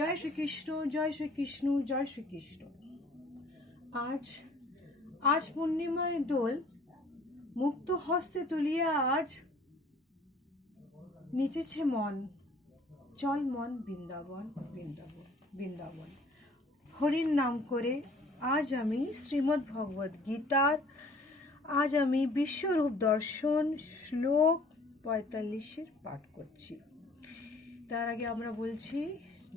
জয় শ্রীকৃষ্ণ, জয় শ্রীকৃষ্ণ, জয় শ্রীকৃষ্ণ। আজ পূর্ণিমায় দোল মুক্ত হস্তে তুলিয়া আজ নেচেছে মন। চল মন বৃন্দাবন, বৃন্দাবন, বৃন্দাবন। হরির নাম করে আজ আমি শ্রীমদ্ ভগবদ গীতার আজ আমি বিশ্বরূপ দর্শন শ্লোক 45 পাঠ করছি। তার আগে আমরা বলছি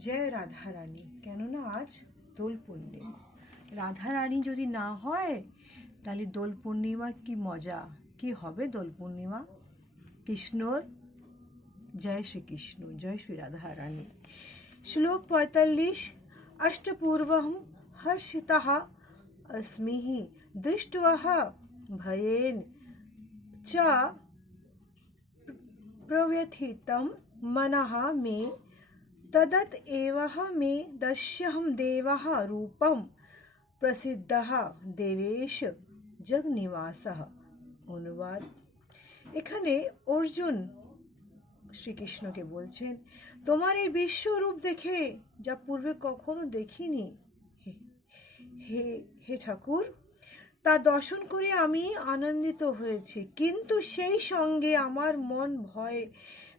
জয় রাধা রানী, কেননা আজ দোল পূর্ণিমা। রাধা রানী যদি না হয় তাহলে দোল পূর্ণিমা কি মজা, কি হবে দোল পূর্ণিমা। কৃষ্ণর জয় শ্রীকৃষ্ণ, জয় শ্রী রাধা রানী। শ্লোক 45। অষ্টপূর্বম হর্ষিতঃ अस्मि दृष्ट्वा भयेन च प्रव्यथितं मनः मे तदत एव मे दस्यहं देवः रूपं प्रसिद्धः देवेश जगनिवासः। অনুবাদ। এখানে অর্জুন শ্রীকৃষ্ণকে বলছেন, তোমার এই বিশ্বরূপ দেখে যা পূর্বে কখনো দেখিনি হে ঠাকুর, তা দর্শন করে আমি আনন্দিত হয়েছি, কিন্তু সেই সঙ্গে আমার মন ভয়ে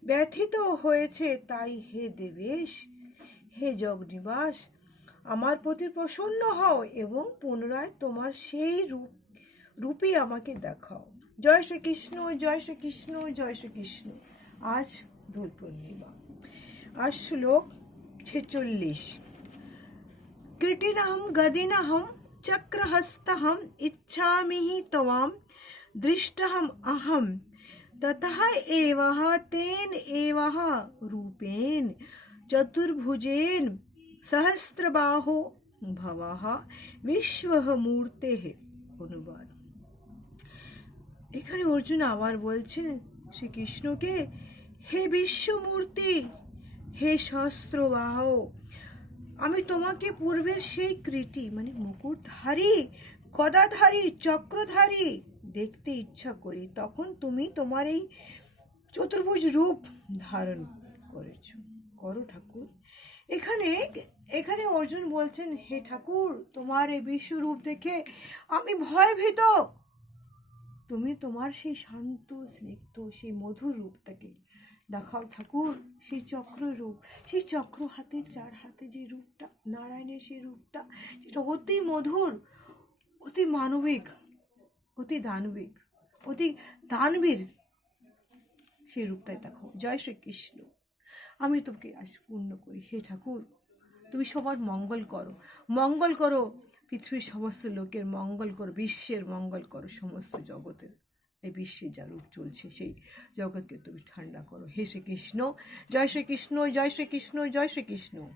ব্যথিত হয়েছে। তাই হে দেবেশ, হে জগনিবাস, আমার প্রতি প্রসন্ন হও এবং পুনরায় তোমার সেই রূপই আমাকে দেখাও। জয় শ্রীকৃষ্ণ, জয় শ্রীকৃষ্ণ, জয় শ্রীকৃষ্ণ। আজ দোল পূর্ণিমা। আজ শ্লোক 46। कृटिनहं गदिनहं चक्रहस्तहं इच्छामि त्वां दृष्टहम् अहं ततः एव तेन एव रूपेण चतुर्भुजेन सहस्रबाहो भवः विश्वः मूर्तेः। অনুবাদ। এখানে অর্জুন আবার বলছেন শ্রীকৃষ্ণকে, হে বিশ্বমূর্তি, হে সহস্রবাহ, আমি তোমাকে পূর্বের সেই কৃতি মানে মুকুটধারী, গদাধারী, চক্রধারী দেখতে ইচ্ছা করি, তখন তুমি তোমার এই চতুর্ভুজ রূপ ধারণ করো ঠাকুর। এখানে অর্জুন বলছেন, হে ঠাকুর, তোমার এই বিশ্বরূপ দেখে আমি ভয়ভীত। তুমি তোমার সেই শান্ত স্নিগ্ধ সেই মধুর রূপটাকে দেখাও ঠাকুর। সেই চক্র রূপ, সেই চক্র হাতের 4 হাতে যে রূপটা, নারায়ণের সেই রূপটা, সেটা অতি মধুর, অতি মানবিক, অতি দানবিক, অতি দানবীর সেই রূপটাই দেখো। জয় শ্রীকৃষ্ণ। আমি তোমাকে আজ পূর্ণ করি হে ঠাকুর, তুমি সবার মঙ্গল করো, মঙ্গল করো পৃথিবীর সমস্ত লোকের মঙ্গল করো, বিশ্বের মঙ্গল করো, সমস্ত জগতের এই বিশ্বে যা রূপ চলছে সেই জগৎকে তুমি ঠান্ডা করো হে শ্রীকৃষ্ণ। জয় শ্রীকৃষ্ণ, জয় শ্রীকৃষ্ণ, জয় শ্রীকৃষ্ণ।